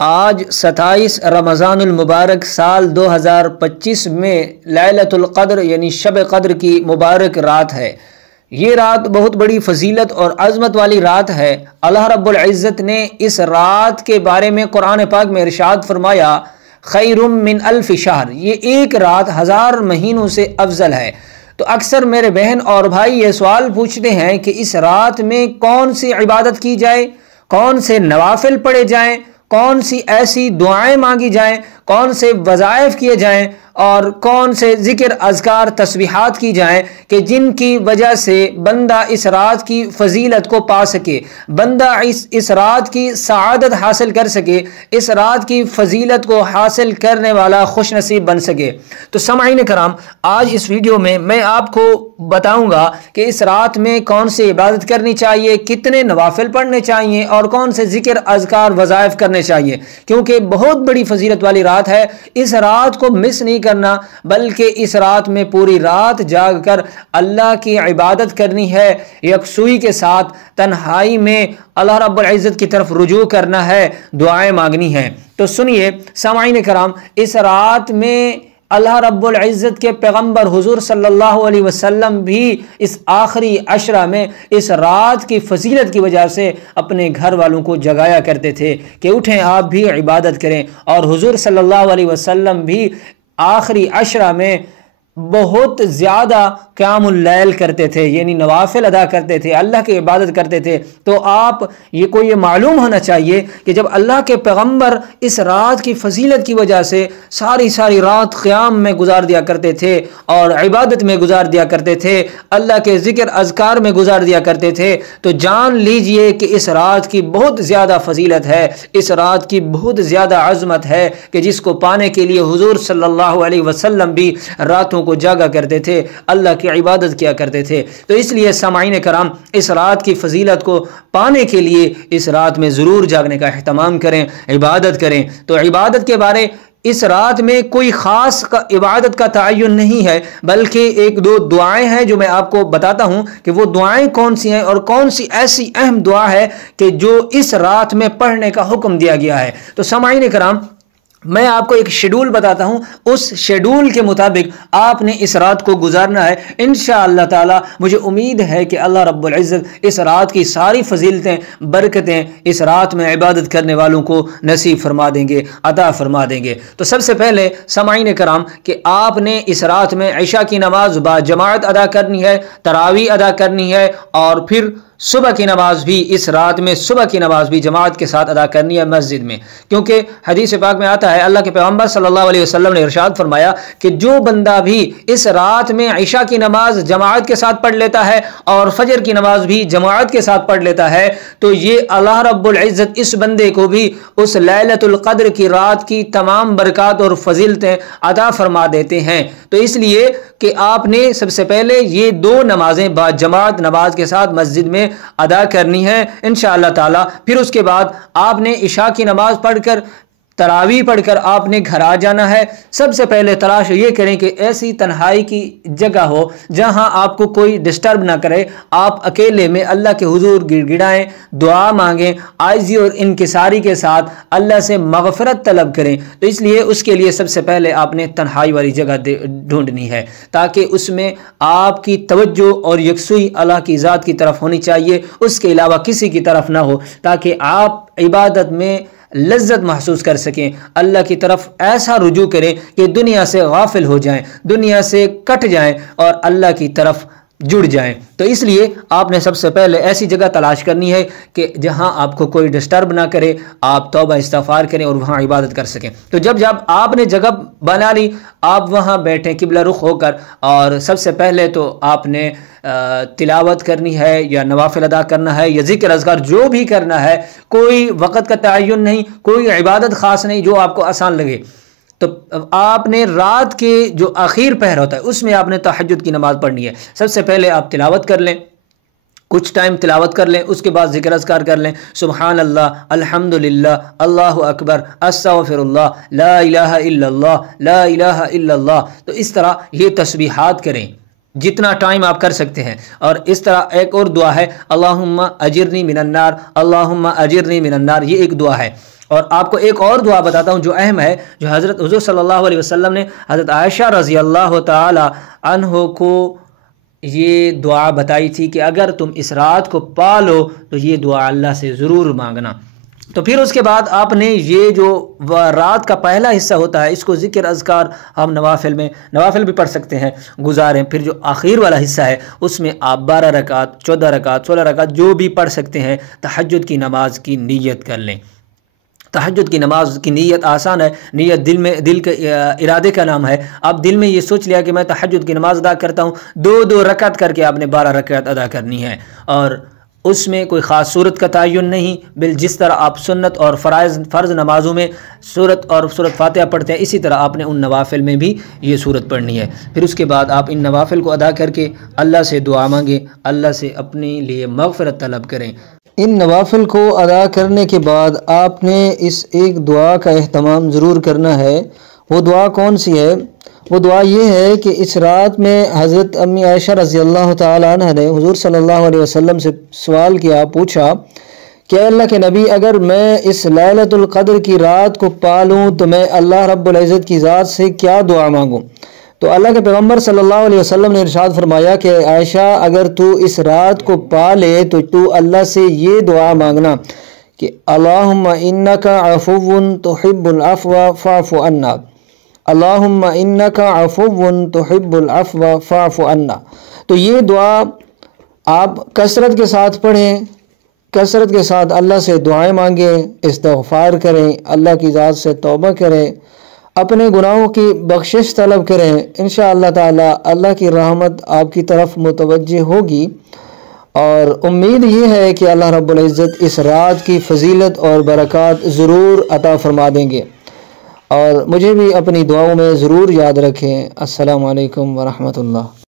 آج 27 رمضان المبارک سال 2025 میں لیلۃ القدر یعنی شب قدر کی مبارک رات ہے۔ یہ رات بہت بڑی فضیلت اور عظمت والی رات ہے۔ اللہ رب العزت نے اس رات کے بارے میں قرآن پاک میں ارشاد فرمایا، خیر من الف شہر، یہ ایک رات 1000 مہینوں سے افضل ہے۔ تو اکثر میرے بہن اور بھائی یہ سوال پوچھتے ہیں کہ اس رات میں کون سی عبادت کی جائے، کون سے نوافل پڑھے جائیں، کون سی ایسی دعائیں مانگی جائیں، کون سے وظائف کیے جائیں اور کون سے ذکر اذکار تسبیحات کی جائیں کہ جن کی وجہ سے بندہ اس رات کی فضیلت کو پا سکے، بندہ اس رات کی سعادت حاصل کر سکے، اس رات کی فضیلت کو حاصل کرنے والا خوش نصیب بن سکے۔ تو سامعین کرام، آج اس ویڈیو میں آپ کو بتاؤں گا کہ اس رات میں کون سی عبادت کرنی چاہیے، کتنے نوافل پڑھنے چاہیے اور کون سے ذکر اذکار وظائف کرنے چاہیے، کیونکہ بہت بڑی فضیلت والی رات ہے۔ اس رات کو مس نہیں کرنا، بلکہ اس رات میں پوری رات جاگ کر اللہ کی عبادت کرنی ہے، یکسوئی کے ساتھ تنہائی میں اللہ رب العزت کی طرف رجوع کرنا ہے، دعائیں مانگنی ہیں۔ تو سنیے سامعین کرام، اس رات میں اللہ رب العزت کے پیغمبر حضور صلی اللہ علیہ وسلم بھی اس آخری عشرہ میں اس رات کی فضیلت کی وجہ سے اپنے گھر والوں کو جگایا کرتے تھے کہ اٹھیں آپ بھی عبادت کریں، اور حضور صلی اللہ علیہ وسلم بھی آخری عشرہ میں بہت زیادہ قیام اللیل کرتے تھے، یعنی نوافل ادا کرتے تھے، اللہ کی عبادت کرتے تھے۔ تو آپ کو یہ معلوم ہونا چاہیے کہ جب اللہ کے پیغمبر اس رات کی فضیلت کی وجہ سے ساری رات قیام میں گزار دیا کرتے تھے اور عبادت میں گزار دیا کرتے تھے، اللہ کے ذکر اذکار میں گزار دیا کرتے تھے، تو جان لیجئے کہ اس رات کی بہت زیادہ فضیلت ہے، اس رات کی بہت زیادہ عظمت ہے کہ جس کو پانے کے لیے حضور صلی اللہ علیہ وسلم بھی راتوں کو جاگا کرتے تھے، اللہ کی عبادت کیا کرتے تھے۔ تو اس لیے سامعین کرام، اس رات کی فضیلت کو پانے کے لیے اس رات میں ضرور جاگنے کا اہتمام کریں، عبادت کریں۔ تو عبادت کے بارے اس رات میں کوئی خاص عبادت کا تعین نہیں ہے، بلکہ ایک دو دعائیں ہیں جو میں آپ کو بتاتا ہوں کہ وہ دعائیں کون سی ہیں اور کون سی ایسی اہم دعا ہے کہ جو اس رات میں پڑھنے کا حکم دیا گیا ہے۔ تو سامعین کرام، میں آپ کو ایک شیڈول بتاتا ہوں، اس شیڈول کے مطابق آپ نے اس رات کو گزارنا ہے۔ انشاءاللہ تعالی مجھے امید ہے کہ اللہ رب العزت اس رات کی ساری فضیلتیں، برکتیں اس رات میں عبادت کرنے والوں کو نصیب فرما دیں گے، عطا فرما دیں گے۔ تو سب سے پہلے سامعین کرام کہ آپ نے اس رات میں عشاء کی نماز با جماعت ادا کرنی ہے، تراویح ادا کرنی ہے، اور پھر صبح کی نماز بھی اس رات میں صبح کی نماز بھی جماعت کے ساتھ ادا کرنی ہے مسجد میں، کیونکہ حدیث پاک میں آتا ہے، اللہ کے پیغمبر صلی اللہ علیہ وسلم نے ارشاد فرمایا کہ جو بندہ بھی اس رات میں عشاء کی نماز جماعت کے ساتھ پڑھ لیتا ہے اور فجر کی نماز بھی جماعت کے ساتھ پڑھ لیتا ہے، تو یہ اللہ رب العزت اس بندے کو بھی اس لیلۃ القدر کی رات کی تمام برکات اور فضیلتیں عطا فرما دیتے ہیں۔ تو اس لیے کہ آپ نے سب سے پہلے یہ دو نمازیں با جماعت نماز کے ساتھ مسجد میں ادا کرنی ہے انشاءاللہ تعالی۔ پھر اس کے بعد آپ نے عشاء کی نماز پڑھ کر تراویح پڑھ کر آپ نے گھر آ جانا ہے۔ سب سے پہلے تلاش یہ کریں کہ ایسی تنہائی کی جگہ ہو جہاں آپ کو کوئی ڈسٹرب نہ کرے، آپ اکیلے میں اللہ کے حضور گڑ گڑائیں، دعا مانگیں، عاجزی اور انکساری کے ساتھ اللہ سے مغفرت طلب کریں۔ تو اس لیے اس کے لیے سب سے پہلے آپ نے تنہائی والی جگہ ڈھونڈنی ہے، تاکہ اس میں آپ کی توجہ اور یکسوئی اللہ کی ذات کی طرف ہونی چاہیے، اس کے علاوہ کسی کی طرف نہ ہو، تاکہ آپ عبادت میں لذت محسوس کر سکیں، اللہ کی طرف ایسا رجوع کریں کہ دنیا سے غافل ہو جائیں، دنیا سے کٹ جائیں اور اللہ کی طرف جڑ جائیں۔ تو اس لیے آپ نے سب سے پہلے ایسی جگہ تلاش کرنی ہے کہ جہاں آپ کو کوئی ڈسٹرب نہ کرے، آپ توبہ استغفار کریں اور وہاں عبادت کر سکیں۔ تو جب آپ نے جگہ بنا لی، آپ وہاں بیٹھیں قبلہ رخ ہو کر، اور سب سے پہلے تو آپ نے تلاوت کرنی ہے یا نوافل ادا کرنا ہے یا ذکر اذکار جو بھی کرنا ہے، کوئی وقت کا تعین نہیں، کوئی عبادت خاص نہیں، جو آپ کو آسان لگے۔ تو آپ نے رات کے جو آخر پہر ہوتا ہے اس میں آپ نے تہجد کی نماز پڑھنی ہے۔ سب سے پہلے آپ تلاوت کر لیں، کچھ ٹائم تلاوت کر لیں، اس کے بعد ذکر اذکار کر لیں، سبحان اللہ، الحمدللہ، اللہ اکبر، استغفر اللہ، لا الہ الا اللہ، لا الہ الا اللہ۔ تو اس طرح یہ تسبیحات کریں جتنا ٹائم آپ کر سکتے ہیں۔ اور اس طرح ایک اور دعا ہے، اللہم اجرنی من النار، اللہم اجرنی من النار، یہ ایک دعا ہے۔ اور آپ کو ایک اور دعا بتاتا ہوں جو اہم ہے، جو حضرت حضور صلی اللہ علیہ وسلم نے حضرت عائشہ رضی اللہ تعالی عنہ کو یہ دعا بتائی تھی کہ اگر تم اس رات کو پا لو تو یہ دعا اللہ سے ضرور مانگنا۔ تو پھر اس کے بعد آپ نے یہ جو رات کا پہلا حصہ ہوتا ہے اس کو ذکر اذکار ہم نوافل بھی پڑھ سکتے ہیں گزاریں، پھر جو آخر والا حصہ ہے اس میں آپ 12 رکعت 14 رکعت 16 رکعت جو بھی پڑھ سکتے ہیں تہجد کی نماز کی نیت کر لیں۔ تہجد کی نماز کی نیت آسان ہے، نیت دل کے ارادے کا نام ہے۔ آپ دل میں یہ سوچ لیا کہ میں تہجد کی نماز ادا کرتا ہوں، 2 رکعت کر کے آپ نے 12 رکعت ادا کرنی ہے، اور اس میں کوئی خاص صورت کا تعین نہیں، جس طرح آپ سنت اور فرض نمازوں میں سورت اور سورت فاتحہ پڑھتے ہیں اسی طرح آپ نے ان نوافل میں بھی یہ سورت پڑھنی ہے۔ پھر اس کے بعد آپ ان نوافل کو ادا کر کے اللہ سے دعا مانگیں، اللہ سے اپنے لیے مغفرت طلب کریں۔ ان نوافل کو ادا کرنے کے بعد آپ نے اس ایک دعا کا اہتمام ضرور کرنا ہے۔ وہ دعا کون سی ہے؟ وہ دعا یہ ہے کہ اس رات میں حضرت امی عائشہ رضی اللہ تعالیٰ عنہ نے حضور صلی اللہ علیہ وسلم سے سوال کیا، پوچھا کہ اللہ کے نبی اگر میں اس لیلۃ القدر کی رات کو پالوں تو میں اللہ رب العزت کی ذات سے کیا دعا مانگوں؟ تو اللہ کے پیغمبر صلی اللہ علیہ وسلم نے ارشاد فرمایا کہ عائشہ اگر تو اس رات کو پا لے تو اللہ سے یہ دعا مانگنا کہ اللہم انک عفو تحب العفو فاعف عنا، اللہم انک عفو تحب العفو فاعف عنا۔ تو یہ دعا آپ کثرت کے ساتھ پڑھیں، کثرت کے ساتھ اللہ سے دعائیں مانگیں، استغفار کریں، اللہ کی ذات سے توبہ کریں، اپنے گناہوں کی بخشش طلب کریں۔ انشاءاللہ تعالی اللہ کی رحمت آپ کی طرف متوجہ ہوگی، اور امید یہ ہے کہ اللہ رب العزت اس رات کی فضیلت اور برکات ضرور عطا فرما دیں گے، اور مجھے بھی اپنی دعاؤں میں ضرور یاد رکھیں۔ السلام علیکم ورحمۃ اللہ۔